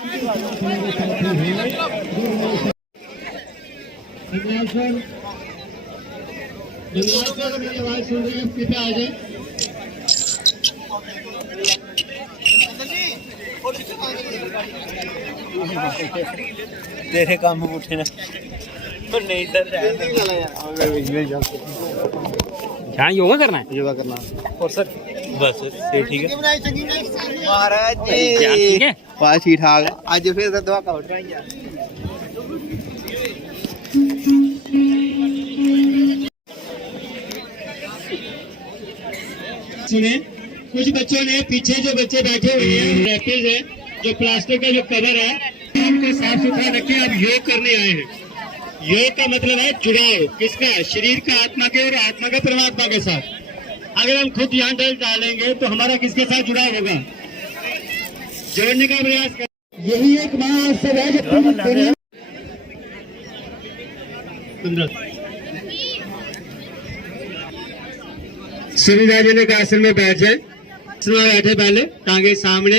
मेरी आवाज सुन रही है, कृपया आ जाए। तेरे काम उठे ना नहीं इधर ध्यान योगा करना है। योगा करना और सर बस ठीक है महाराज ठीक है। बस ठीक ठाक आज फिर दवा का उठ रहा सुने, कुछ बच्चों ने पीछे जो बच्चे बैठे हुए हैं रैपिज है, जो प्लास्टिक का जो कवर है आपको साफ सुथरा रखे। आप योग करने आए हैं। योग का मतलब है जुड़ाव, किसका? शरीर का आत्मा के और आत्मा का परमात्मा के साथ। अगर हम खुद ध्यान डालेंगे तो हमारा किसके साथ जुड़ाव होगा? जोड़ने का प्रयास कर। यही एक महाअवसर है जो पूरी दुनिया सुविधाजनक आसन में बैठ जाए। बैठे पहले टांगे सामने,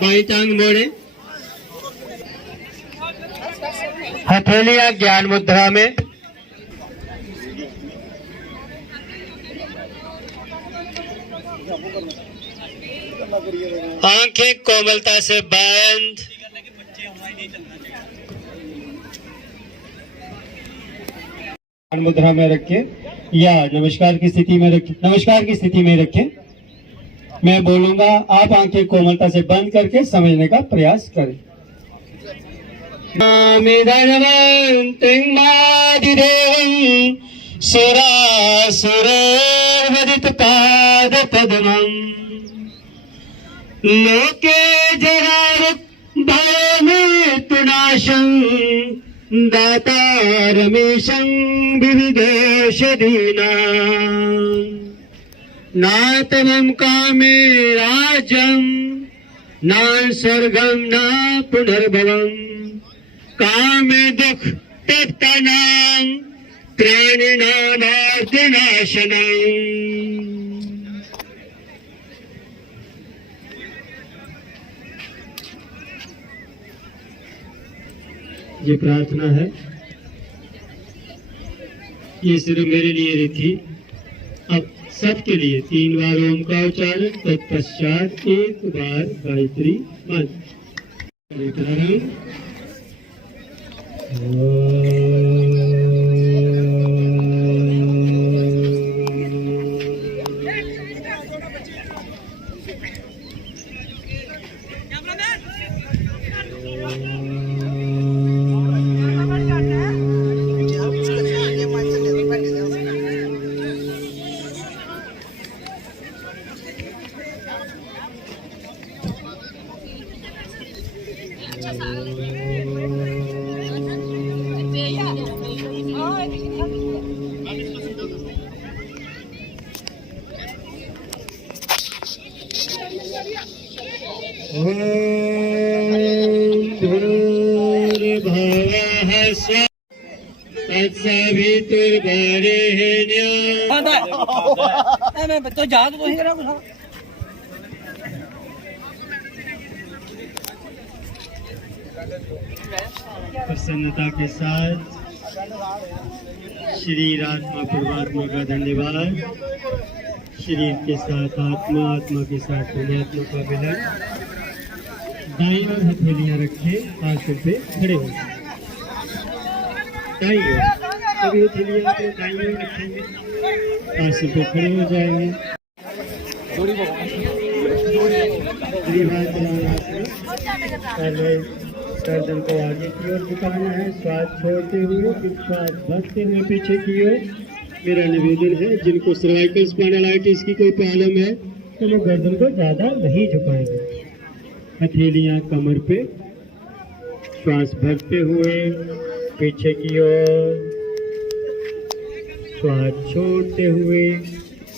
बाई टांग मोड़े, हथेलियां ज्ञान मुद्रा में। आंखें कोमलता से बंद। ज्ञान मुद्रा में रखें या नमस्कार की स्थिति में रखें। नमस्कार की स्थिति में रखें। मैं बोलूंगा, आप आंखें कोमलता से बंद करके समझने का प्रयास करें। लोके जरावत भावमेतुनाशं दाता रमेशं विविधेशदीना नातमं कामे राजं ना स्वर्गं न पुनर्भवं कामे दुख तप्तानां त्राणिनामार्तिनाशनं। ये प्रार्थना है, ये सिर्फ मेरे लिए रखी। अब सबके लिए 3 बार ओम का उच्चारण, तत्पश्चात 1 बार गायत्री मंत्र। तो जा तो ही करा कुछ। प्रसन्नता के साथ शरीर आत्मा परमात्मा का धन्यवाद। शरीर के साथ आत्मा, आत्मा के साथ परमात्मा का मिलन। दाईं ओर हथेलियां रखे, आंखों पे खड़े हो। दाईं ओर सभी हथेलियां अपने दाईं ओर रखेंगे, आंखों पे खड़े हो जाएंगे। पहले गर्दन को आगे की ओर झुकाना है, श्वास छोड़ते हुए, फिर श्वास भरते हुए पीछे की ओर। मेरा निवेदन है, जिनको सर्वाइकल स्पाइंडालाइटिस की कोई प्रॉब्लम है तो वो गर्दन को ज्यादा नहीं झुकाएंगे। हथेलियां कमर पे, श्वास भरते हुए पीछे की ओर, श्वास छोड़ते हुए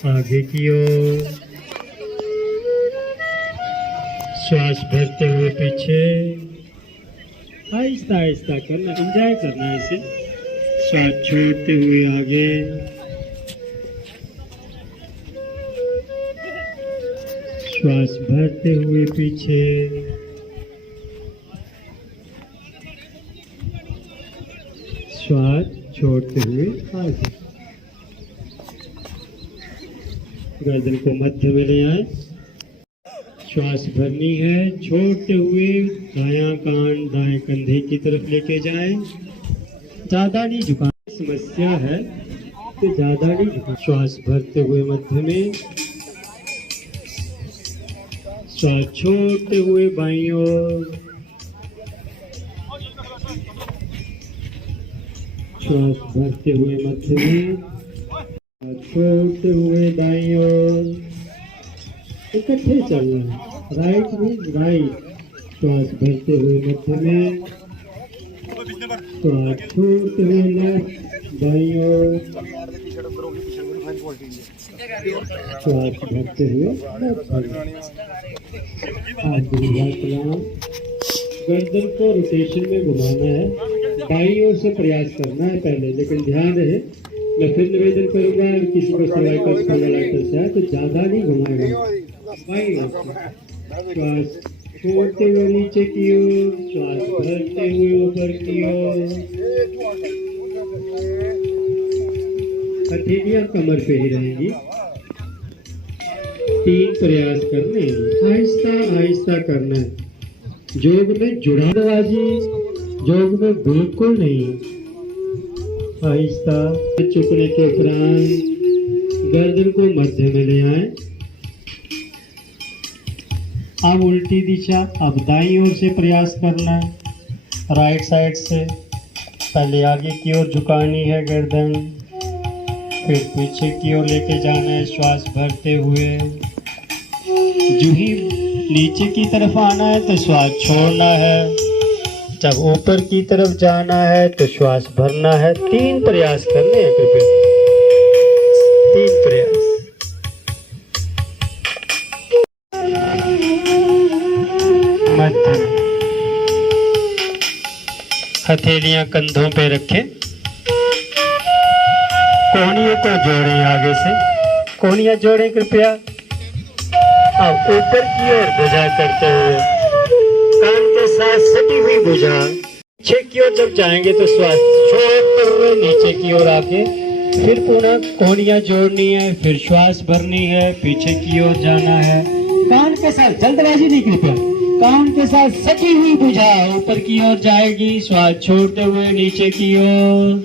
आगे की ओर, श्वास भरते हुए पीछे। आहिस्ता आहिस्ता करना, एंजॉय करना है इसे। श्वास छोड़ते हुए आगे, श्वास भरते हुए पीछे, श्वास छोड़ते हुए आगे, गर्दन को मध्य में ले आए, श्वास भरनी है, छोड़ते हुए दायां कान दाएं कंधे की तरफ लेके जाएं, ज्यादा नहीं झुका, समस्या है तो ज्यादा नहीं झुका। श्वास भरते हुए मध्य में, श्वास छोड़ते हुए बाईं ओर, श्वास भरते हुए मध्य में, छोड़ते हुए दाईं ओर, इकट्ठे चलना है, राइट मीन्स राइट, श्वास भरते हुए मध्य में, श्वास छोड़ते हुए लेफ्ट दाईं ओर, श्वास भरते हुए गर्दन को रोटेशन में घुमाना है, बाईं ओर से प्रयास करना है पहले, लेकिन ध्यान रहे मैं फिर निवेदन करूंगा किसी को सर्वाइकल स्पॉन्डिलाइटिस है तो ज्यादा नहीं घुमाएगा, बाईं ओर से श्वास छोड़ते हुए नीचे की ओर, श्वास भरते हुए ऊपर की ओर, हथेलियां कमर पे ही रहेंगी, 3 प्रयास करने, आहिस्ता आहिस्ता करना है। योग में जुड़ाबाजी योग में बिल्कुल नहीं, आहिस्ता चुकने के उपरांत गर्दन को मध्य में ले आए, अब उल्टी दिशा, अब दाईं ओर से प्रयास करना है, राइट साइड से पहले आगे की ओर झुकानी है गर्दन, फिर पीछे की ओर लेके जाना है, श्वास भरते हुए, जो ही नीचे की तरफ आना है तो श्वास छोड़ना है, जब ऊपर की तरफ जाना है तो श्वास भरना है। 3 प्रयास करने हैं कृपया, 3 प्रयास। मध्य हथेलियां कंधों पे रखें, कोहनियों को जोड़ें, आगे से कोहनियां जोड़ें कृपया। अब ऊपर की ओर भुजा करते हुए कान के साथ सटी हुई भुजा, पीछे की ओर जब जाएंगे तो श्वास छोड़ते हुए नीचे की ओर आके फिर पुनः कोहनियां जोड़नी है, फिर श्वास भरनी है, पीछे की ओर जाना है, कान के साथ जल्दबाजी नहीं कृपया, कान के साथ सटी हुई भुजा ऊपर की ओर जाएगी, श्वास छोड़ते हुए नीचे की ओर,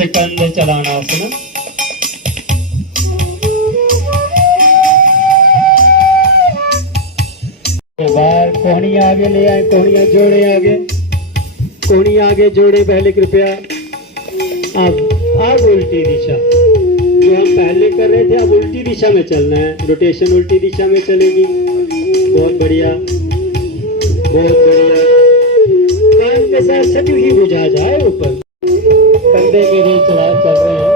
कंधे चलाना आसना, बार कोहनियां आगे ले आए, कोहनियां जोड़े आगे, कोहनियां आगे जोड़े पहले कृपया। अब उल्टी दिशा, जो हम पहले कर रहे थे अब उल्टी दिशा में चलना है, रोटेशन उल्टी दिशा में चलेगी, बहुत बढ़िया बहुत बढ़िया। कान के साथ सटी हुई भुजा जाए ऊपर, कंधे के भी चल रहे हैं,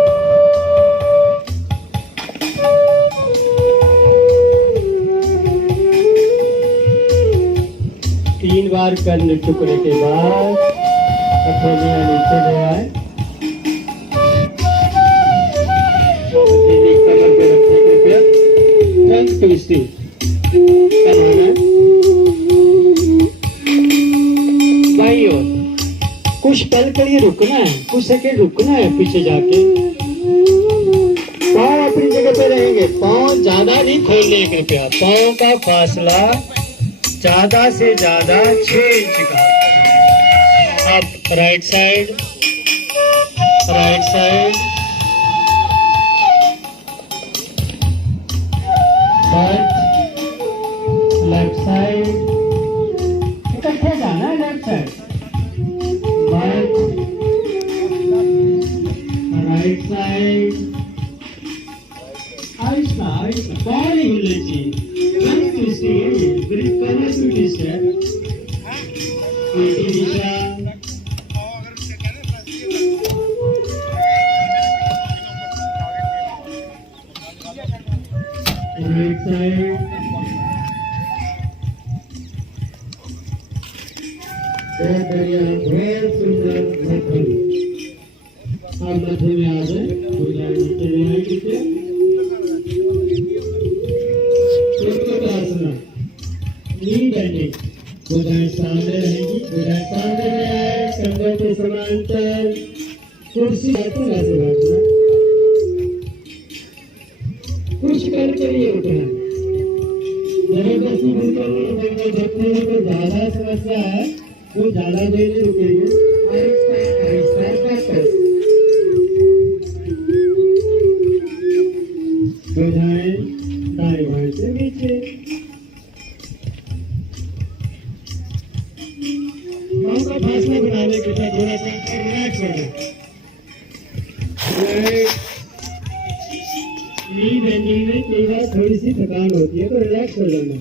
तीन बार करने टुकड़े के बाद हथेलियां नीचे ले आए, हथेली कमर पे रखने कृपया, फ्रंट ट्विस्टिंग करना है, बाईं ओर कुछ पल के लिए रुकना है, कुछ सेकंड रुकना है, पीछे जाके पाँव अपनी जगह पे रहेंगे, पाँव ज्यादा नहीं खोलने कृपया, पाँव का फासला ज्यादा से ज्यादा 6 इंच का। अब right side, right side, left side, इकट्ठे जाना है, left side, right side, Aahista Aahista, पाँव नहीं हिलने चाहिए, मध्य में आ जाए, भुजाएं सामने रहेंगी, भुजाएं सामने ले आए, कंधों के समांतर, कुर्सी बैठना ऐसे बैठना, कुछ करके ये उठना, जबरदस्ती बिल्कुल नहीं, देखते हैं तो ज्यादा समस्या है वो ज्यादा देर नहीं रुकेंगे, आहिस्ता आहिस्ता वापस हो जाए दाएं बाएं से नीचे, पाँव का फासला बनाने के बाद थोड़ा सा रिलैक्स हो जाए, नींद में कई बार थोड़ी सी थकान होती है तो रिलैक्स हो जाना,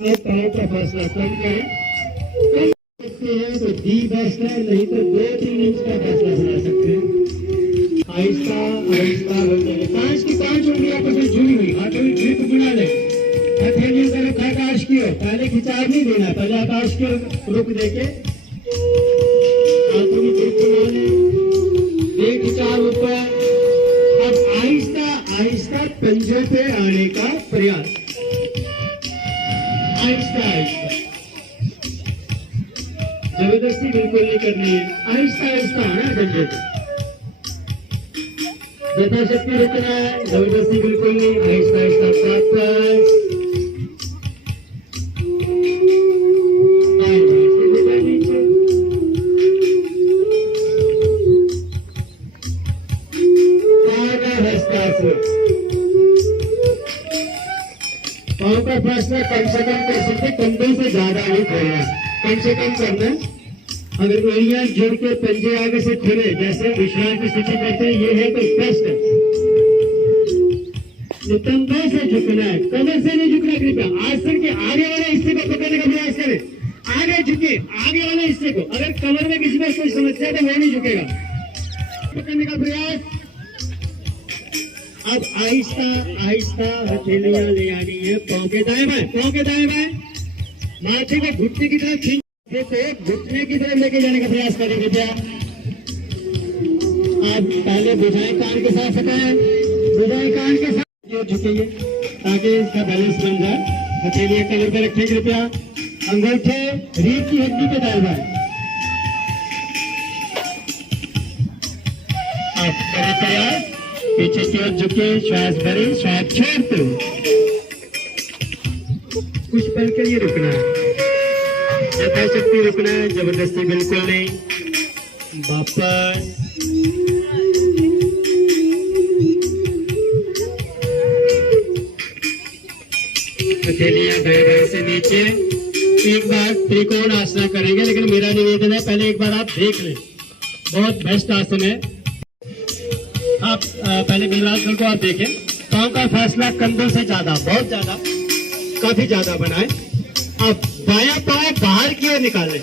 और पाँव का फासला कम करें, कम सकते हैं तो डी बेस्ट है, नहीं तो 2-3 इंच का फासला बना सकते हैं, आहिस्ता आहिस्ता हो जाए, 5 की 5 उंगली आपस में जुड़ी हुई, हाथों में ग्रिप बना ले, हथेलियों का रखा आकाश की ओर, पहले खिंचाव नहीं देना, पहले आकाश की ओर रुक देके हाथों में ग्रिप बना ले, एक खिंचाव ऊपर, अब आहिस्ता आहिस्ता पंजे पे आने का प्रयास, आहिस्ता आहिस्ता, जबरदस्ती बिल्कुल नहीं करनी है, आहिस्ता आहिस्ता आना पंजे पे, यथाशक्ति रुकना है, जबरदस्ती बिल्कुल नहीं, आहिस्ता आहिस्ता वापस, नीचे, पाँव का फासला कम से कम कर सकते, कंधों से ज्यादा नहीं खोलना, कम से कम करना, अगर उंगलियां जुड़ के पंजे आगे से खुले जैसे विश्राम की स्थिति करते हैं, ये है तो बेस्ट है, तो कंधों से झुकना है, कमर से नहीं झुकना, कृपया आसन के आगे वाले हिस्से को पकड़ने का प्रयास करें, आगे झुके, आगे वाले हिस्से को, अगर कमर में किसी में कोई समस्या है तो वो नहीं झुकेगा, पकड़ने का प्रयास, अब आहिस्ता आहिस्ता हथेलियां ले आनी है, पाँव के दाएं बाएं, पाँव के दाएं बाएं, माथे को घुटने की तरफ खींच, घुटने की तरफ लेके जाने का प्रयास करें कृपया, आप पहले भुजाएं कान के साथ सटाएं, भुजाएं कान के साथ झुकेंगे ताकि इसका बैलेंस बन जाए, हथेलियां कमर पे रखें कृपया, अंगूठे रीढ़ की हड्डी पे डाल पाए, आप करें प्रयास, पीछे की ओर झुके, श्वास भरें, श्वास छोड़ते, कुछ पल के लिए रुकना है, यथाशक्ति रुकना है, जबरदस्ती बिल्कुल नहीं, वापस, हथेलियां दाएं बाएं से नीचे, एक बार त्रिकोण आसन करेंगे, लेकिन मेरा निवेदन है पहले एक बार आप देख लें, बहुत बेस्ट आसन है, आप पहले बिंद्रासन को आप देखें, पाँव का फासला कंधों से ज्यादा, बहुत ज्यादा, काफी ज्यादा बनाए, अब बायां पाँव बाहर की ओर निकालें,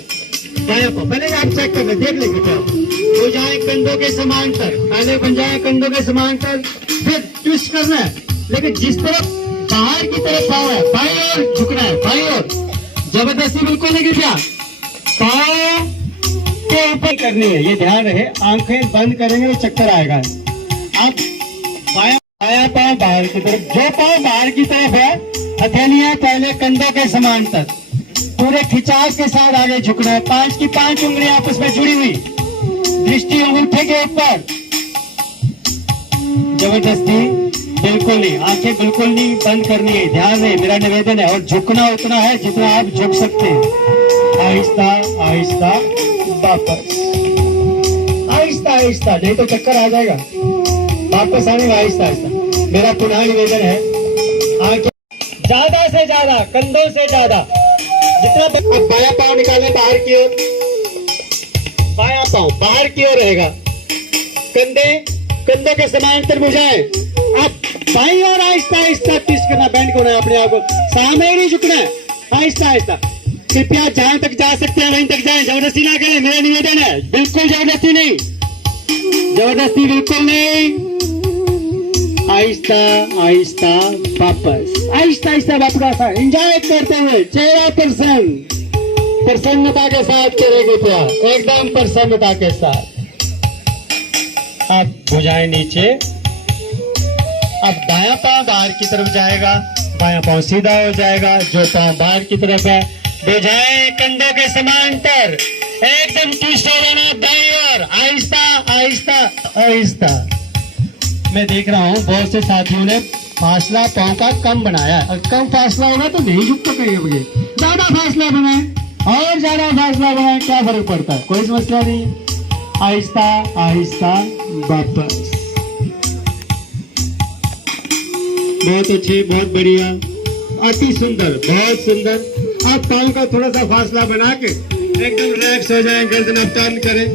बायां पाँव पहले आप चेक कर लें, देख लेंगे क्या हो जाए कंधों के समांतर, पहले बन जाए कंधों के समांतर, फिर ट्विस्ट करना है, लेकिन जिस तरफ बाहर की तरफ पाँव है बाईं ओर झुकना है, बाईं ओर, जबरदस्ती बिल्कुल नहीं गिर, पाँव के ऊपर करनी है, ये ध्यान रहे, आंखें बंद करेंगे तो चक्कर आएगा, अब बायां पाँव बाहर की तरफ, जो पाँव बाहर की तरफ है हथेलियां पहले कंधों के समांतर, पूरे खिंचाव के साथ आगे झुकना है, 5 की 5 उंगली आपस में जुड़ी हुई, दृष्टि अंगूठे के ऊपर, जबरदस्ती बिल्कुल नहीं, आंखें बिल्कुल नहीं बंद करनी है, ध्यान रहे, मेरा निवेदन है, और झुकना उतना है जितना आप झुक सकते हैं, आहिस्ता आहिस्ता वापस, आहिस्ता आहिस्ता, नहीं तो चक्कर आ जाएगा, वापस आने का आहिस्ता आहिस्ता, मेरा पुनः निवेदन है, आंखें ज्यादा से ज्यादा, कंधों से ज्यादा, जितना बायां पाँव निकालें बाहर की ओर, बायां पाँव बाहर की ओर रहेगा, कंधे कंधों के समांतर भुजाएं, अब बाईं ओर आहिस्ता आहिस्ता ट्विस्ट करना, बैंड करना है अपने आप को, सामने नहीं झुकना है, आहिस्ता आहिस्ता, कृपया जहां तक जा सकते हैं वहीं तक जाएं, जबरदस्ती ना करें, मेरा निवेदन है, बिल्कुल जबरदस्ती नहीं, जबरदस्ती बिल्कुल नहीं, आहिस्ता आहिस्ता वापस, आहिस्ता आहिस्ता वापस, एंजॉय करते हुए, चेहरा प्रसन्नता के साथ करेंगे प्यार, एकदम प्रसन्नता के साथ, अब भुजाएं नीचे, अब दायां पांव बाहर की तरफ जाएगा, बायां पांव सीधा हो जाएगा, जो पांव बाहर की तरफ है भुजाएं कंधों के समांतर, एकदम ट्विस्ट हो जाना, आहिस्ता। मैं देख रहा हूँ बहुत से साथियों ने फासला पाँव का कम बनाया है। कम फासला होगा तो नहीं झुकता कहीं भी, ज्यादा फासला बनाए और ज्यादा फासला बनाए, क्या फर्क पड़ता है, कोई समस्या नहीं है। आहिस्ता आहिस्ता वापस। बहुत अच्छे, बहुत बढ़िया, अति सुंदर, बहुत सुंदर। आप पाँव का थोड़ा सा फासला बना के एकदम रिलैक्स हो जाए, गर्दन अप टर्न करें,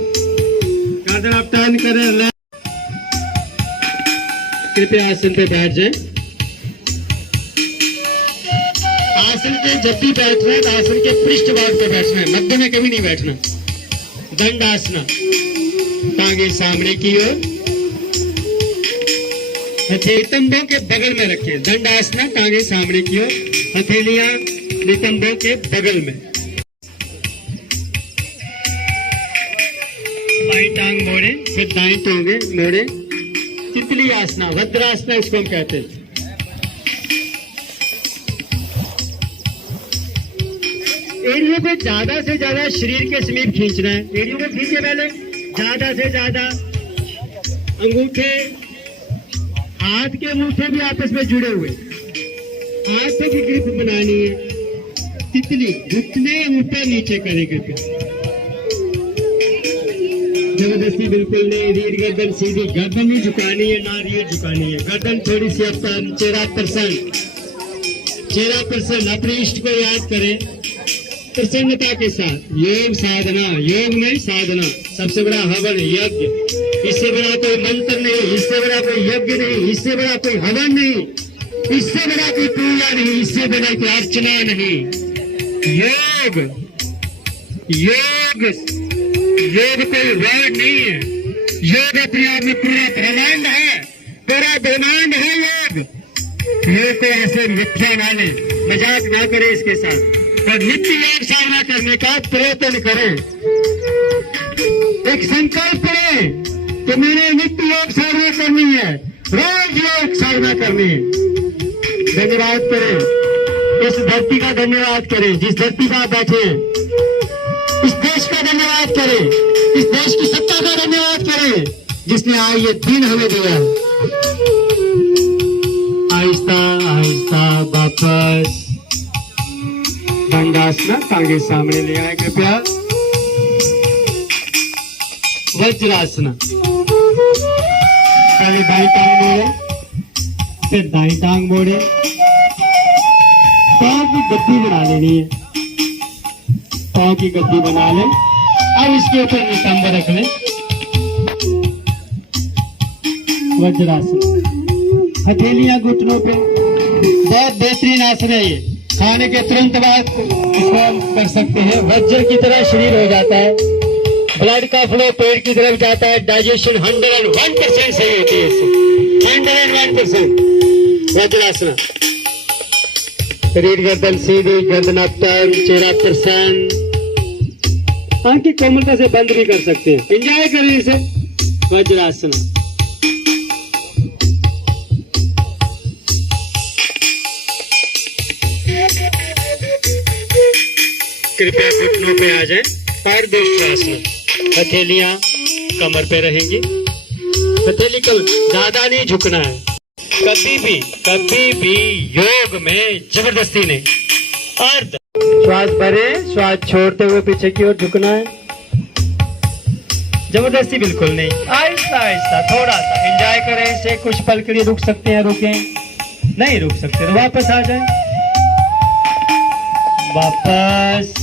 गर्दन अप टर्न करें। कृपया आसन पे बैठ जाएं। आसन पे जब भी बैठना है तो आसन के पृष्ठ भाग पे बैठना है, मध्य में कभी नहीं बैठना। दंड आसना, टांगे सामने की ओर, नितंबों के बगल में रखें। दंड आसना, टांगे सामने की ओर, हथेलियां नितंबों के बगल में। बाईं टांग मोड़े, फिर दाएं टांगे मोड़े। तितली आसना, वज्रासना इसको हम कहते हैं। एड़ियों को ज्यादा से ज्यादा शरीर के समीप खींचना है। एड़ियों को खींचे पहले, ज्यादा से ज्यादा। अंगूठे, हाथ के अंगूठे भी आपस में जुड़े हुए, हाथ पे भी ग्रिप बनानी है। तितली, घुटने ऊपर नीचे करे ग्रिप, जबरदस्ती बिल्कुल नहीं। रीढ़ गर्दन सीधी, गर्दन नहीं झुकानी है, ना रीढ़ झुकानी है। गर्दन थोड़ी सी अपन, चेहरा प्रसन्न, चेहरा प्रसन्न। अपने इष्ट को याद करें प्रसन्नता के साथ। योग साधना, योग में साधना सबसे बड़ा हवन यज्ञ। इससे बड़ा कोई मंत्र नहीं, इससे बड़ा कोई यज्ञ नहीं, इससे बड़ा कोई हवन नहीं, इससे बड़ा कोई पूजा नहीं, इससे बड़ा कोई अर्चना नहीं। योग, योग, योग कोई वर्ड नहीं है। योग अपने आप में पूरा ब्रह्मांड है, पूरा ब्रह्मांड है योग। योग को ऐसे मिथ्या ना ले, मजाक ना करे इसके साथ। और नित्य योग साधना करने का प्रयत्न करें। एक संकल्प करें कि मैंने नित्य योग साधना करनी है, रोज योग साधना करनी है। धन्यवाद करें, इस धरती का धन्यवाद करें जिस धरती पर आप बैठे हैं। इस देश का धन्यवाद करें, इस देश की सत्ता का धन्यवाद करें जिसने आज ये दिन हमें दिया। आहिस्ता आहिस्ता वापस। दंडासना, टांगे सामने ले आए कृपया। वज्रासना, पहले बाई टांग मोड़े, फिर दाई टांग मोड़े। पाँव की गद्दी बना लेनी है, पाँव की गद्दी बना लें। अब इसके ऊपर नितंब रख लें। वज्रासन, हथेलियां घुटनों पे। बहुत बेहतरीन आसन है ये, खाने के तुरंत बाद इसको हम कर सकते हैं। वज्र की तरह शरीर हो जाता है, ब्लड का फ्लो पेट की तरफ जाता है, डाइजेशन 101% सही होती है इससे, 101%। वज्रासन, रीढ़ गर्दन सीधी, गर्दन अप टर्न, चेहरा प्रसन्न। आंखें कोमलता से बंद भी कर सकते हैं, एंजॉय करें इसे। वज्रासन, कृपया घुटनों पे आ जाएं। पारदर्शासन, हथेलियां कमर पे रहेंगी। हथेली कमर, ज्यादा नहीं झुकना है कभी भी योग में जबरदस्ती नहीं। अर्ध श्वास भरे, श्वास छोड़ते हुए पीछे की ओर झुकना है, जबरदस्ती बिल्कुल नहीं। आहिस्ता आहिस्ता थोड़ा सा एंजॉय करें इसे। कुछ पल के लिए रुक सकते हैं, रुकें, नहीं रुक सकते तो वापस आ जाएं। वापस।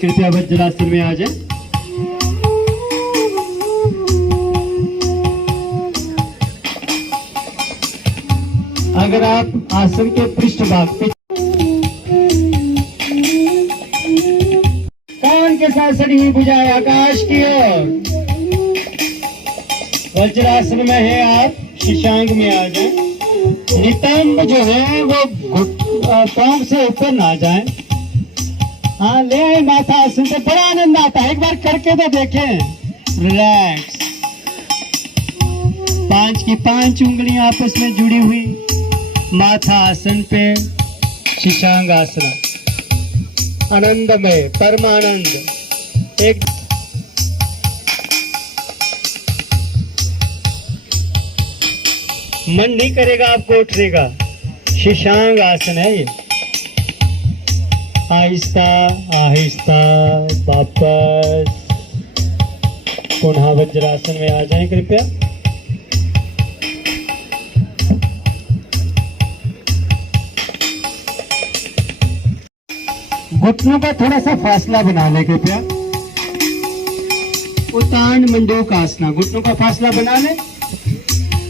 कृपया वज्रासन में आ जाएं। अगर आप आसन के पृष्ठ भाग पे कान के साथ शरीर बुझाए आकाश की ओर। वज्रासन में है आप, शीशांग में आ जाएं। नितंब जो है वो पांव से ऊपर ना जाए। हाँ, ले आए माथा आसन से, बड़ा आनंद आता है, एक बार करके तो देखें। रिलैक्स। 5 की 5 उंगलियां आपस में जुड़ी हुई, माथा आसन पे, शीशांग आसना। आनंदमय, परमानंद। एक मन नहीं करेगा आपको उठने का। शीशांग आसन है ये। आहिस्ता आहिस्ता वापस पुनः वज्रासन में आ जाएं कृपया। घुटनों का थोड़ा सा फासला बना लें कृपया। उत्तान मंडूक आसना, घुटनों का फासला बना लें।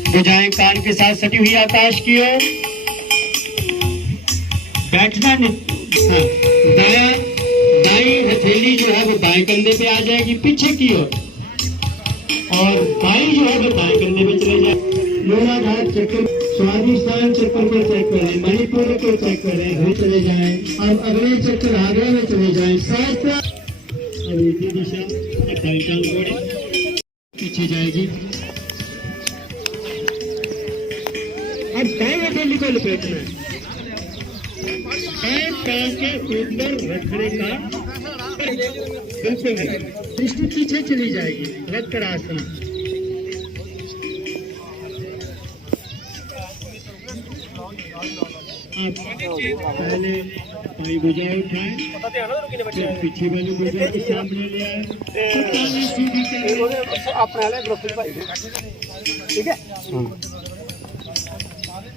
भुजाएं कान के साथ सटी हुई आकाश की ओर। बैठना हाँ, दाई हथेली जो है वो दाएं कंधे पे आ जाएगी पीछे की ओर, और बाई जो है वो दाएं कंधे पे चले जाए। मूलाधार चक्कर, स्वादिष्टान चक्कर को चेक करें, मणिपुर को चेक करें, हो चले जाएं। अब अगले चक्कर आगे में चले जाएं। सहस्त्र अब उल्टी दिशा, दाईं टांग जोड़ें, पीछे जाएगी। अब दाएं हथेली को लपेटना है, पैर पैर के ऊपर रखने का बिल्कुल नहीं। दृष्टि पीछे चली जाएगी। वक्रासन। आप पहले बाई भुजा उठाएं, फिर पीछे वाली भुजा के सामने ले आए, सीधी ठीक है।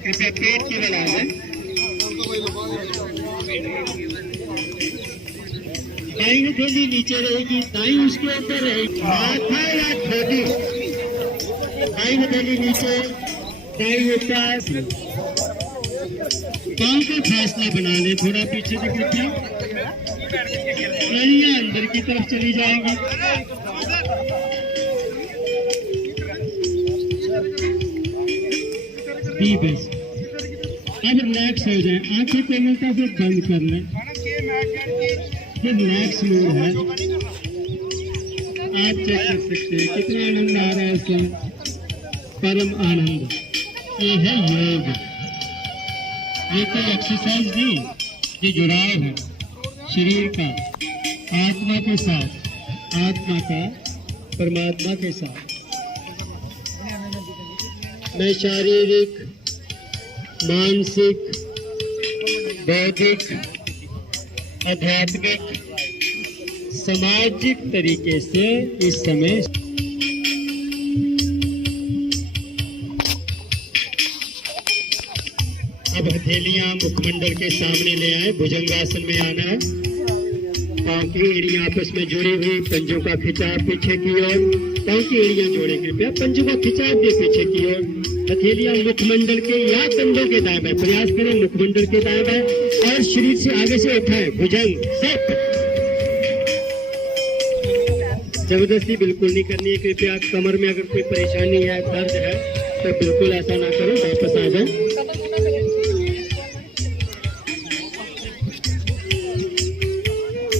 कृपया पेट की बना लें। दाईं हथेली नीचे रहेगी, दाईं उसके ऊपर रहेगी। माथा या ठोडी, दाईं हथेली नीचे, दाईं ऊपर। पाँव का फासला बना ले, थोड़ा पीछे से कृपया। कड़ियाँ अंदर की तरफ चली जाएंगी। डीप है। अब रिलैक्स हो जाए, आंखें कोमलता से बंद कर लें। ये रिलैक्स मोड है। आप चेक कर सकते हैं कितना आनंद आ रहा है इसमें। परम आनंद। ये है योग। ये कोई एक्सरसाइज नहीं, ये जुड़ाव है शरीर का आत्मा के साथ, आत्मा का परमात्मा के साथ। मैं शारीरिक, मानसिक, बौद्धिक, आध्यात्मिक, सामाजिक तरीके से इस समय अब हथेलियां मुखमंडल के सामने ले आए। भुजंगासन में आना है। पांव की एड़ियां आपस में जुड़ी हुई, पंजों का खिंचाव पीछे की ओर। पांव की एड़ियां जोड़े कृपया, पंजों का खिंचाव दे पीछे की ओर। हथेलियां मुखमंडल के या कंधों के दाएं बाएं, प्रयास करें मुखमंडल के दाएं बाएं, और शरीर से आगे से उठाएं। भुजंग सेट। जबरदस्ती बिल्कुल नहीं करनी है कृपया। कमर में अगर कोई परेशानी है, दर्द है, तो बिल्कुल ऐसा ना करें, वापस आ जाए।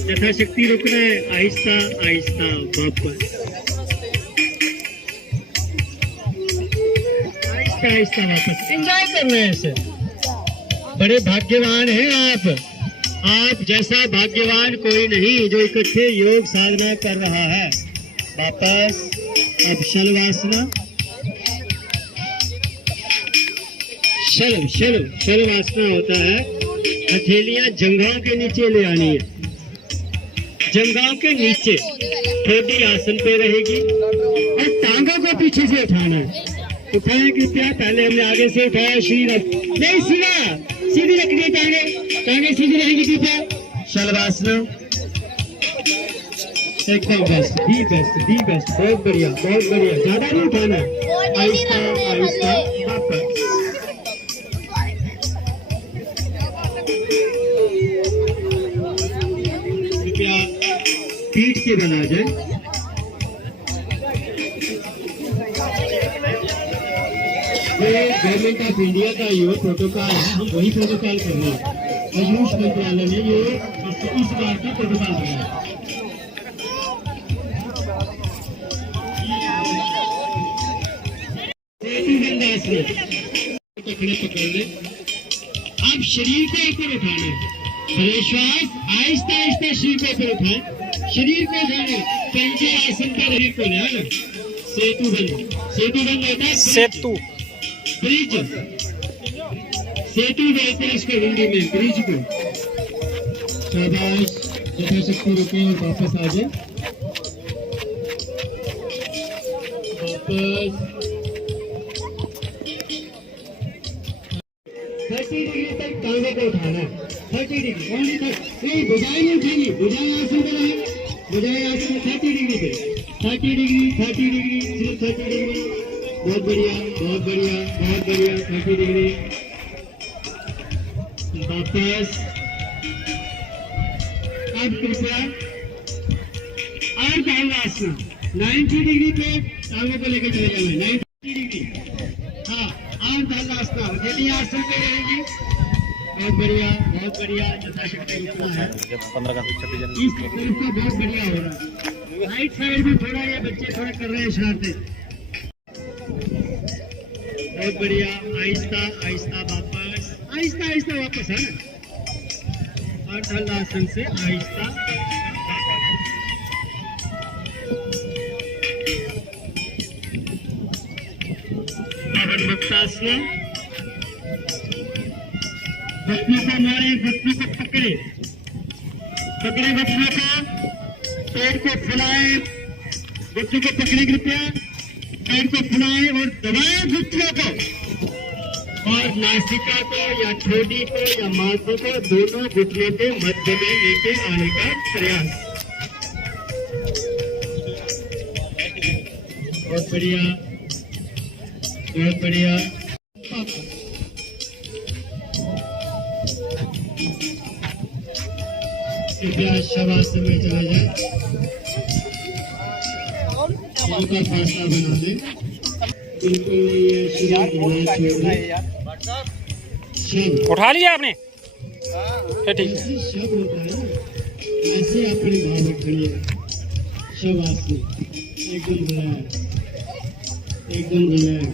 यथाशक्ति रुकना है, आहिस्ता आहिस्ता वापस, आहिस्ता आहिस्ता वापस। एंजॉय कर रहे हैं इसे। बड़े भाग्यवान हैं आप जैसा भाग्यवान कोई नहीं जो इकट्ठे योग साधना कर रहा है। वापस। अब शलवासना। शलवासना होता है, हथेलियां जंघाओं के नीचे ले आनी है, जंघाओं के नीचे। ठोडी आसन पे रहेगी और टांगों को पीछे से उठाना है। उठाएं कृपया। पहले हमने आगे से उठाया, नहीं सीधा, सीधी रखनी है टांगे सीधी रहेगी कृपया। शलवासना। एकदम बेस्ट, दी बेस्ट। बहुत बढ़िया, ज्यादा नहीं उठाना, आहिस्ता आहिस्ता वापस। कृपया पीठ के बना जाए। गवर्नमेंट ऑफ इंडिया का ये प्रोटोकॉल है, हम वही प्रोटोकॉल कर रहे हैं। आयुष मंत्रालय ने ये इस बार का प्रोटोकॉल बनाया। पकड़ ले। अब शरीर को ऊपर उठाना है। श्वास आहिस्ता आहिस्ता शरीर को ऊपर उठाए, शरीर को जाने पंजे आसन का शरीर को ले आना। सेतु बंद होता है सेतु ब्रिज, सेतु बोलते हैं इसको हिंदी में, ब्रिज को। शाबाश, यथाशक्ति रुके और वापस आ जाए, वापस 30 डिग्री तक टांगों को उठाना है, 30 डिग्री ओनली तक। नहीं, भुजाएं नहीं उठेगी, भुजाएं आसन पे रहे, भुजाएं आसन में 30 डिग्री पे, 30 डिग्री, 30 डिग्री, सिर्फ 30 डिग्री। बहुत बढ़िया, बहुत बढ़िया, बहुत बढ़िया, 30 डिग्री। वापस अब कृपया और टांगा आसन 90 डिग्री पे टांगों को लेकर चले जाना, 90 डिग्री। हाँ, और टांगा आसन यदि आसन पे रहेंगे। बहुत बढ़िया, बहुत बढ़िया, यथाशक्ति रुकना है। 15 का 26 जन इस तरफ का बहुत बढ़िया हो रहा है। राइट साइड में थोड़ा ये बच्चे थोड़ा कर रहे हैं शरारतें। बहुत बढ़िया, आहिस्ता आहिस्ता वापस, आहिस्ता आहिस्ता वापस है ना। और हलासन से आहिस्ता। मुक्तासन, घुटनों को मारे, घुटनों को पकड़े, पकड़े घुटनों को, पेड़ को फुलाए, घुटनों को पकड़े कृपया, पेड़ को फुलाए और दबाए घुटनों को, और नासिका को या ठोड़ी को या माथे को दोनों घुटनों के मध्य में लेके आने का प्रयास। बहुत बढ़िया, बहुत बढ़िया। कृपया शवासन में चला जाए, का फासला बना दे, बिल्कुल ये शरीर उठा लिया आपने? ठीक है, शब होता है ना, ऐसे अपनी भाव रखिए। शवासन एकदम बुलाया, एकदम बुलाया।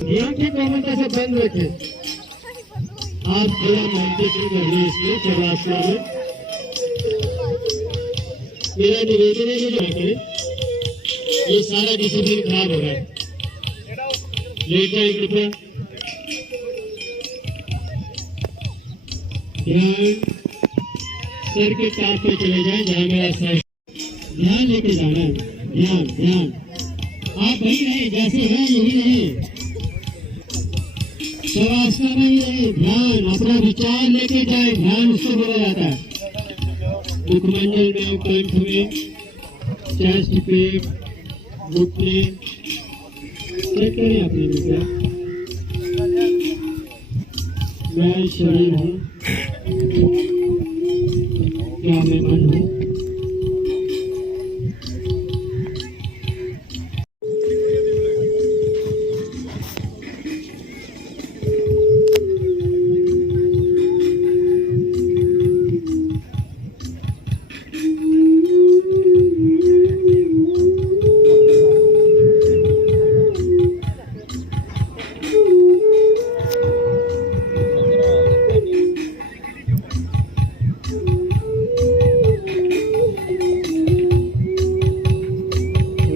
ध्यान की कोमलता से बंद रखें। आप थोड़ा मेडिटेशन कर रहे हैं इसलिए चौरासना में। मेरा निवेदन है जो रखें, ये सारा डिसिप्लिन खराब हो रहा है। लेट जाए कृपया। ध्यान सर के टॉप पे चले जाए जहाँ मेरा सर, ध्यान लेके जाना है। ध्यान ध्यान, आप वही रहे जैसे हैं, यही रहे, शवासना में ही रहे। ध्यान अपना विचार लेके जाए, ध्यान उसको बोला जाता है। मुखमंडल में, कंठ में, चेस्ट पे, घुटने चेक करें अपने विचार। मैं शरीर हूँ, क्या मैं मन हूँ?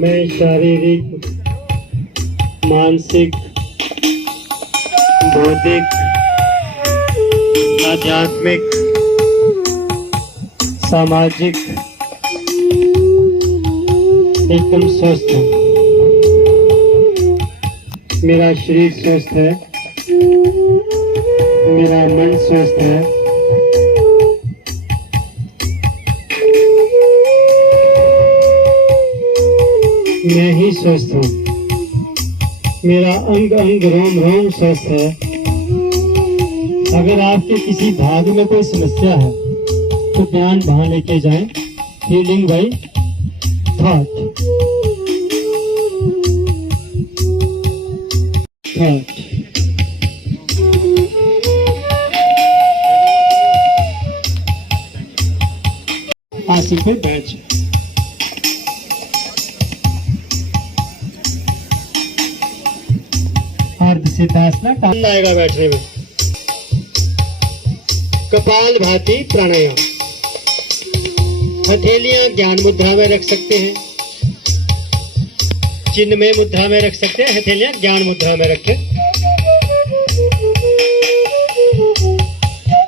मैं शारीरिक, मानसिक, बौद्धिक, आध्यात्मिक, सामाजिक एकदम स्वस्थ हूँ। मेरा शरीर स्वस्थ है, मेरा मन स्वस्थ है, मैं ही स्वस्थ हूँ। मेरा अंग अंग रोम रोम स्वस्थ है। अगर आपके किसी भाग में कोई समस्या है तो ध्यान वहां लेके जाएं। Healing bye thought. थॉट आसन पे बैठ जाए। अर्ध सिद्धासना काम आएगा बैठने में। कपाल भाती प्राणायाम। हथेलियां ज्ञान मुद्रा में रख सकते हैं, चिन्ह में मुद्रा में रख सकते हैं, हथेलियां ज्ञान मुद्रा में रखें।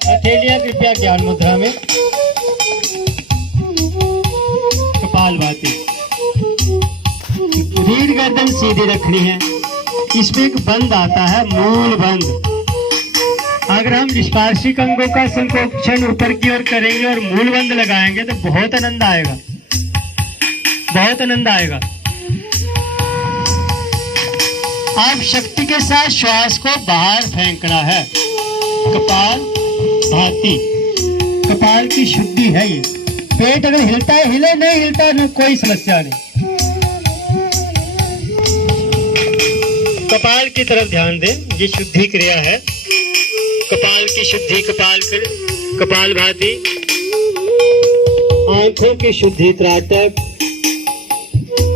हथेलियां कृपया ज्ञान मुद्रा में। कपाल भाती। रीढ़ गर्दन सीधी रखनी है। इसमें एक बंद आता है, मूल बंद। अगर हम निष्पार्शिक अंगों का संकोचन ऊपर की ओर करेंगे और मूल बंद लगाएंगे तो बहुत आनंद आएगा, बहुत आनंद आएगा। आप शक्ति के साथ श्वास को बाहर फेंकना है। कपाल भाती। कपाल की शुद्धि है ये। पेट अगर हिलता है हिले, नहीं हिलता ना कोई समस्या नहीं। कपाल की तरफ ध्यान दें, ये शुद्धि क्रिया है। कपाल की शुद्धि, कपाल भाती। आंखों की शुद्धि त्राटक।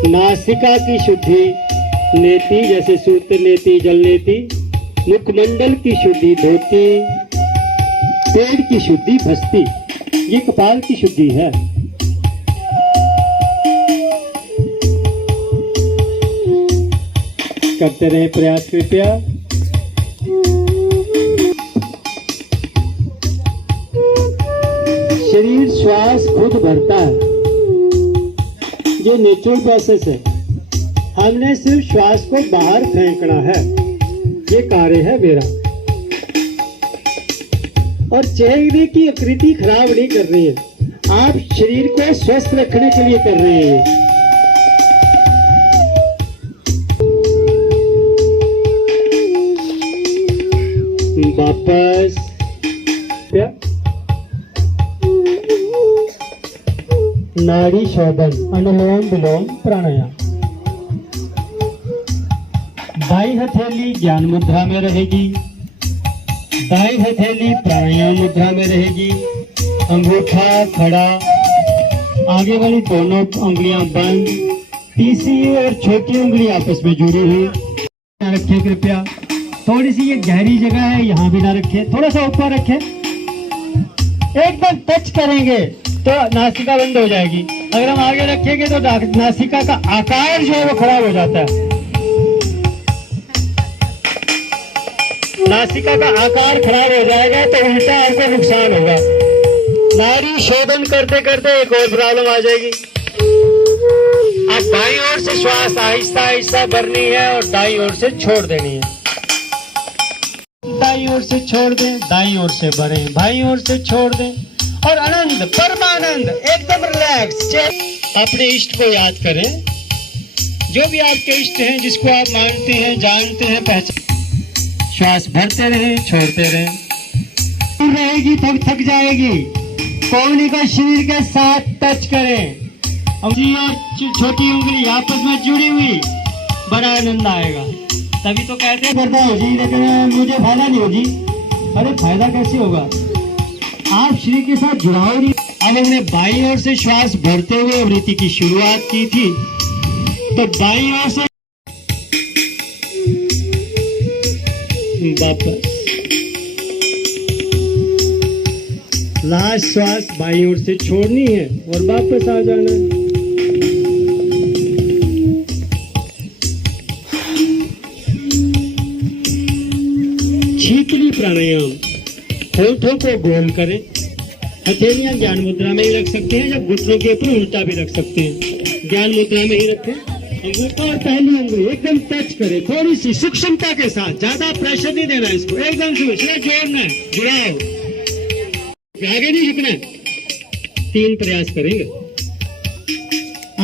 नासिका की शुद्धि नेति, जैसे सूत्र नेति, जल नेति। मुखमंडल की शुद्धि धोती। पेट की शुद्धि भस्ती। ये कपाल की शुद्धि है। करते रहे प्रयास कृपया। शरीर श्वास खुद भरता है, ये नेचुरल प्रोसेस है। हमने सिर्फ श्वास को बाहर फेंकना है, ये कार्य है मेरा। और चेहरे की आकृति खराब नहीं कर रही है, आप शरीर को स्वस्थ रखने के लिए कर रहे हैं। वापस नाड़ी शोधन, अनुलोम विलोम प्राणायाम। दाई हथेली ज्ञान मुद्रा में रहेगी, दाई हथेली प्राणायाम मुद्रा में रहेगी। अंगूठा खड़ा, आगे वाली दोनों उंगलियां बंद, तीसरी और छोटी उंगली आपस में जुड़ी हुई। रखिए कृपया। थोड़ी सी ये गहरी जगह है, यहाँ भी ना रखें, थोड़ा सा ऊपर रखें। एकदम टच करेंगे तो नासिका बंद हो जाएगी। अगर हम आगे रखेंगे तो नासिका का आकार जो है वो खराब हो जाता है। नासिका का आकार खराब हो जाएगा तो उल्टा आपको नुकसान होगा। नाड़ी शोधन करते करते एक और प्रॉब्लम आ जाएगी। अब बाईं ओर से श्वास आहिस्ता आहिस्ता भरनी है और दाईं ओर से छोड़ देनी है। दाईं ओर से छोड़ दें, दाईं ओर से भरें, बाईं ओर से छोड़ दें। और आनंद, परमानंद, एकदम रिलैक्स। अपने इष्ट को याद करें, जो भी आपके इष्ट हैं, जिसको आप मानते हैं, जानते हैं, पहचान। श्वास भरते रहें, छोड़ते रहें। रहेगी थक थक जाएगी। कोहनी को शरीर के साथ टच करें, और छोटी उंगली आपस में जुड़ी हुई, बड़ा आनंद आएगा। तभी तो कहते हैं करता हो जी, लेकिन मुझे फायदा नहीं हो जी। अरे फायदा कैसे होगा, आप शरीर के साथ जुड़ाव नहीं। अब हमने बाईं ओर से श्वास भरते हुए वृत्ति की शुरुआत की थी, तो बाईं ओर से वापस लास्ट श्वास बाईं ओर से छोड़नी है और वापस आ जाना है। शीतली प्राणायाम। होठों को गोल करें, हथेलियां ज्ञान मुद्रा में ही रख सकते हैं, या घुटनों के ऊपर उल्टा भी रख सकते हैं। ज्ञान मुद्रा में ही रखें। अंगूठा और पहली उंगली एकदम टच करें, थोड़ी सी सूक्ष्मता के साथ, ज्यादा प्रेशर नहीं देना इसको, एकदम से जोड़ना है, जुड़ाओ, आगे नहीं झुकना है। 3 प्रयास करेंगे।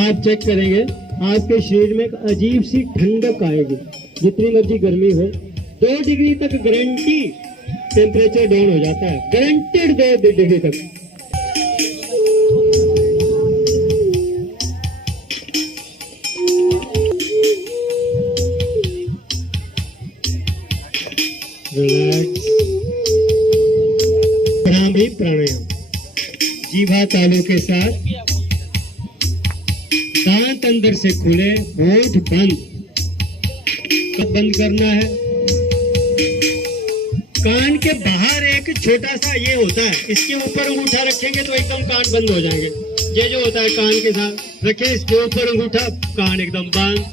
आप चेक करेंगे आपके शरीर में एक अजीब सी ठंडक आएगी। जितनी मर्जी गर्मी हो, 2 डिग्री तक गारंटी टेम्परेचर डाउन हो जाता है, गारंटेड 2 डिग्री तक। रिलैक्स। भ्रामरी प्राणायाम, जीवा तालु के साथ दांत अंदर से खुले, होठ बंद। कब बंद करना है? कान के बाहर एक छोटा सा ये होता है, इसके ऊपर अंगूठा रखेंगे तो एकदम कान बंद हो जाएंगे। ये जो होता है कान के साथ रखे, इसके ऊपर अंगूठा, कान एकदम बंद,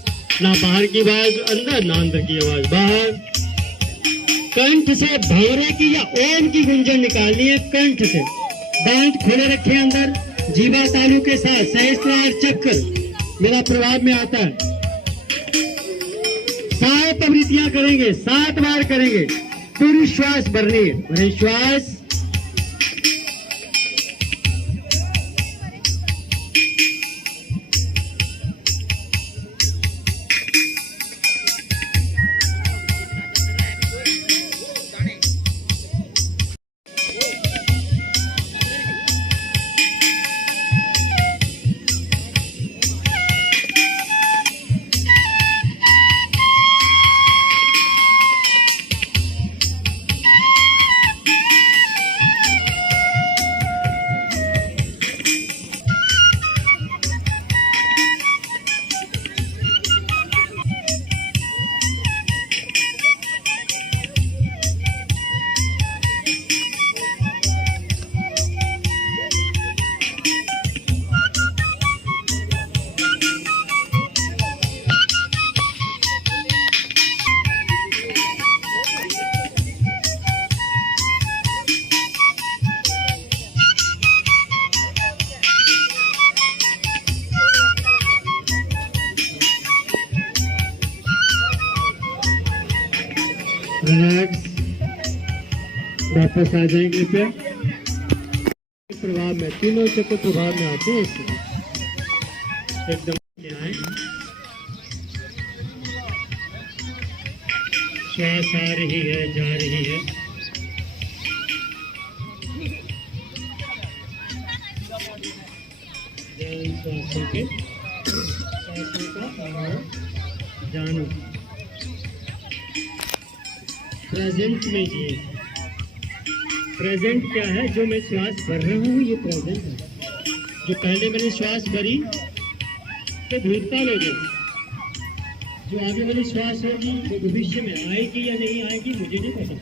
ना बाहर की आवाज अंदर, ना अंदर की आवाज बाहर। कंठ से भौरे की या ओम की गुंजन निकालनी है, कंठ से। दांत खुले रखे अंदर, जीवा तालु के साथ सहस्त्रार चक्र मेरा प्रभाव में आता है। 7 आवृत्तियां करेंगे, 7 बार करेंगे। पूरी श्वास भरनी है, भरे श्वास। रिलैक्स, वापस आ जाएंगे पे प्रभाव में, तीनों चक्र प्रभाव में आते हैं इसमें। एकदम आए, श्वास आ रही है, जा रही है। श्वासों के, श्वासों का जानो, प्रेजेंट में जिए। प्रेजेंट क्या है? जो मैं श्वास भर रहा हूँ ये प्रेजेंट है। जो पहले मैंने श्वास भरी तो भूतकाल हो गया, जो आगे वाली श्वास होगी वो भविष्य में आएगी या नहीं आएगी मुझे नहीं पता।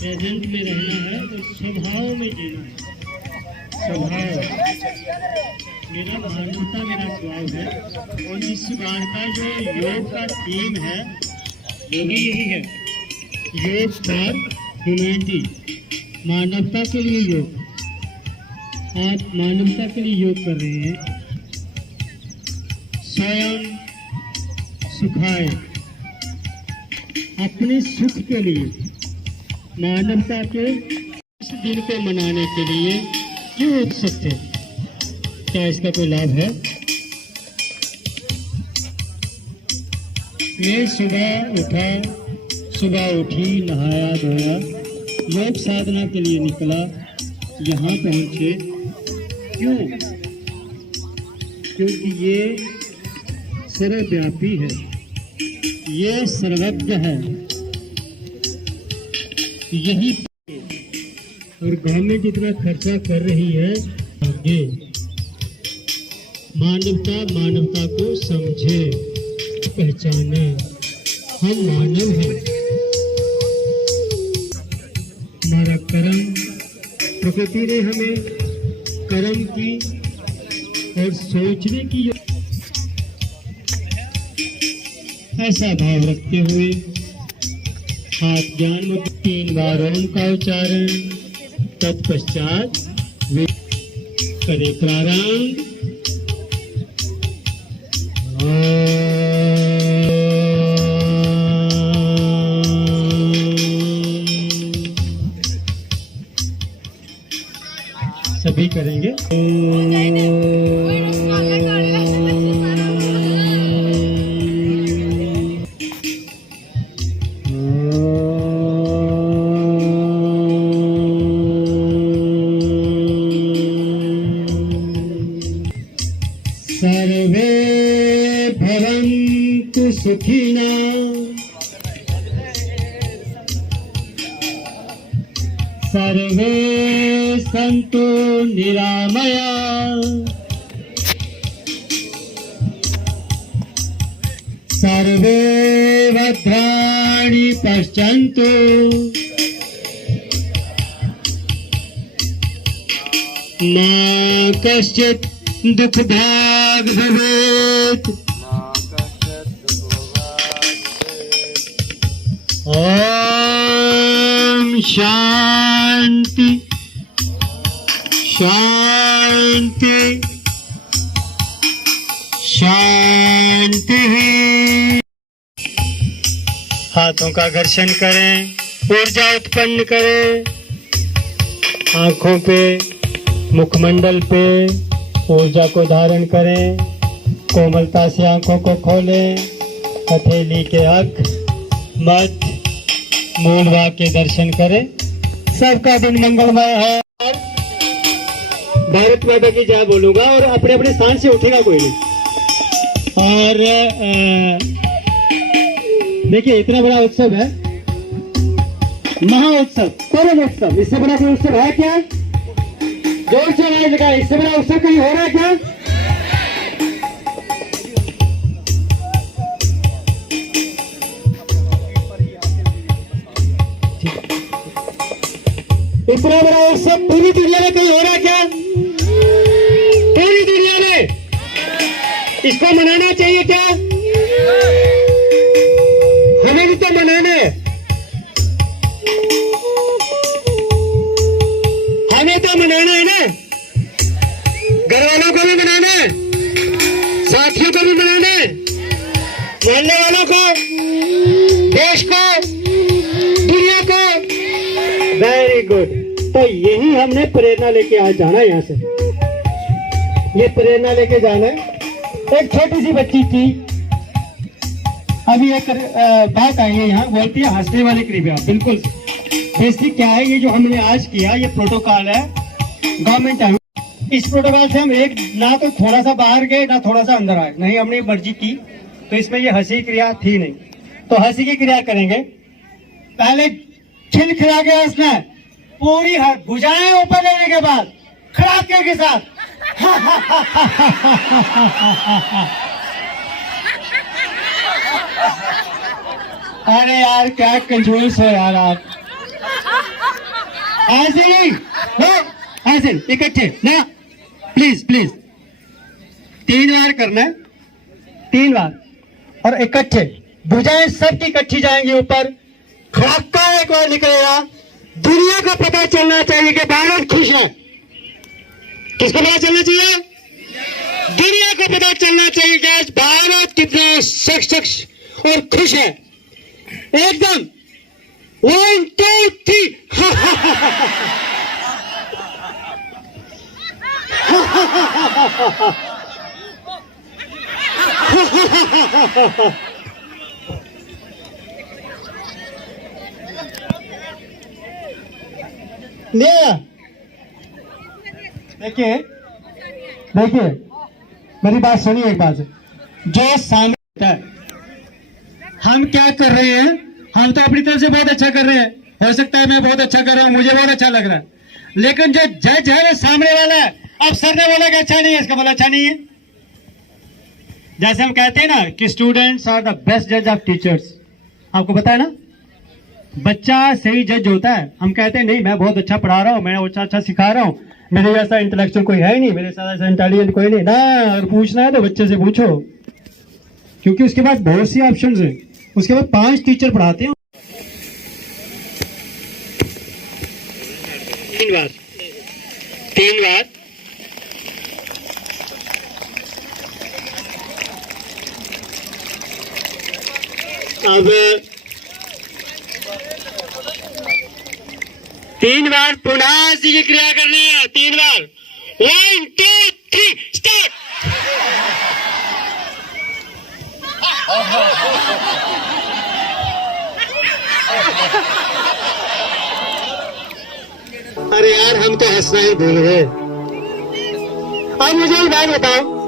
प्रेजेंट में रहना है तो स्वभाव में जीना है। स्वभाव मेरा मानवता मेरा स्वभाव है, और इस बार का जो योग का थीम है वो भी यही है, योग फॉर ह्यूमैनिटी, मानवता के लिए योग। आप मानवता के लिए योग कर रहे हैं। स्वयं सुखाए, अपने सुख के लिए, मानवता के इस दिन को मनाने के लिए क्यों उठ सकते? क्या इसका कोई लाभ है? मैं सुबह उठी, नहाया धोया, योग साधना के लिए निकला, यहाँ पहुँचे। क्यों? क्योंकि ये सर्वव्यापी है, ये सर्वज्ञ है। यही और गवर्नमेंट जितना खर्चा कर रही है, आगे मानवता को समझे, पहचाने। हम मानव हैं, हमारा कर्म, प्रकृति ने हमें कर्म की और सोचने की ऐसा भाव रखते हुए हाथ ज्ञान में 3 बार ओम का उच्चारण, तत्पश्चात करे प्रारंभ। सभी करेंगे। सर्वे भवन्तु सुखिनः सर्वे सन्तु निरामया सर्वे भद्राणि पश्यन्तु मा कश्चित् दुःखभाग् भवेत्। ओम शांति शांति शांति। हाथों का घर्षण करें, ऊर्जा उत्पन्न करें। आंखों पे, मुखमंडल पे ऊर्जा को धारण करें। कोमलता से आंखों को खोलें। हथेली के अख, मध्य, मूलवा के दर्शन करें। सबका दिन मंगलमय है। भारत माता की जय बोलूंगा और अपने अपने स्थान से उठेगा कोई नहीं। और देखिए इतना बड़ा उत्सव है, महा उत्सव, परम उत्सव। इससे बड़ा कोई उत्सव है क्या? जोर से आवाज लगाए, इससे बड़ा उत्सव कहीं हो रहा है क्या? इतना बड़ा उत्सव पूरी दुनिया में कहीं हो रहा है क्या? पूरी दुनिया में इसको मनाना चाहिए क्या? हमें भी तो मनाना है, हमें तो मनाना है ना। घर वालों को भी मनाना है, साथियों को भी मनाना है, मोहल्ले वालों को, देश को, दुनिया को। Very good. तो यही हमने प्रेरणा लेके आज जाना है। यहाँ से ये प्रेरणा लेके जाना है। एक छोटी सी बच्ची थी, अभी एक बात आई है यहाँ, बोलती है हंसने वाली कृपया। बिल्कुल बेसिक क्या है, ये जो हमने आज किया ये प्रोटोकॉल है, गवर्नमेंट है। इस प्रोटोकॉल से हम एक ना तो थोड़ा सा बाहर गए ना थोड़ा सा अंदर आए, नहीं हमने मर्जी की। तो इसमें ये हंसी क्रिया थी नहीं, तो हंसी की क्रिया करेंगे। पहले खिलखिला के हंसना है, पूरी भुजाएं ऊपर लेने के बाद खड़ाके के साथ अरे यार क्या कंजूस हो यार आप। ऐसे नहीं हो, ऐसे इकट्ठे ना, प्लीज प्लीज। 3 बार करना है, 3 बार और इकट्ठे। भुजाएं सबकी इकट्ठी जाएंगी ऊपर, खड़ाका एक बार निकलेगा। दुनिया को पता चलना चाहिए कि भारत खुश है। किसको पता चलना चाहिए? दुनिया को पता चलना चाहिए कि आज भारत कितना सक्ष और खुश है। एकदम 1 2 3 देखिए देखिए मेरी बात सुनिए एक बात। जो सामने है, हम क्या कर रहे हैं, हम तो अपनी तरफ से बहुत अच्छा कर रहे हैं। हो सकता है मैं बहुत अच्छा कर रहा हूँ, मुझे बहुत अच्छा लग रहा है, लेकिन जो जज है वो सामने वाला है। अब सर ने बोला कि अच्छा नहीं है, इसका बोला अच्छा नहीं है। जैसे हम कहते हैं ना कि स्टूडेंट्स आर द बेस्ट जज ऑफ टीचर्स। आपको पता है ना, बच्चा सही जज होता है। हम कहते हैं नहीं मैं बहुत अच्छा पढ़ा रहा हूँ, मैं अच्छा सिखा रहा हूँ, मेरे जैसा इंटेलेक्चुअल कोई है नहीं, मेरे साथ ऐसा इंटेलिजेंट कोई नहीं ना। अगर पूछना है तो बच्चे से पूछो, क्योंकि उसके पास बहुत सी ऑप्शंस हैं। उसके बाद 5 टीचर पढ़ाते हैं। 3 बार अब 3 बार पुनः हंसी की क्रिया करनी है। 3 बार 1 2 3 स्टार्ट। अरे यार हम तो हंसना ही भूल गए। अब मुझे एक बात बताओ,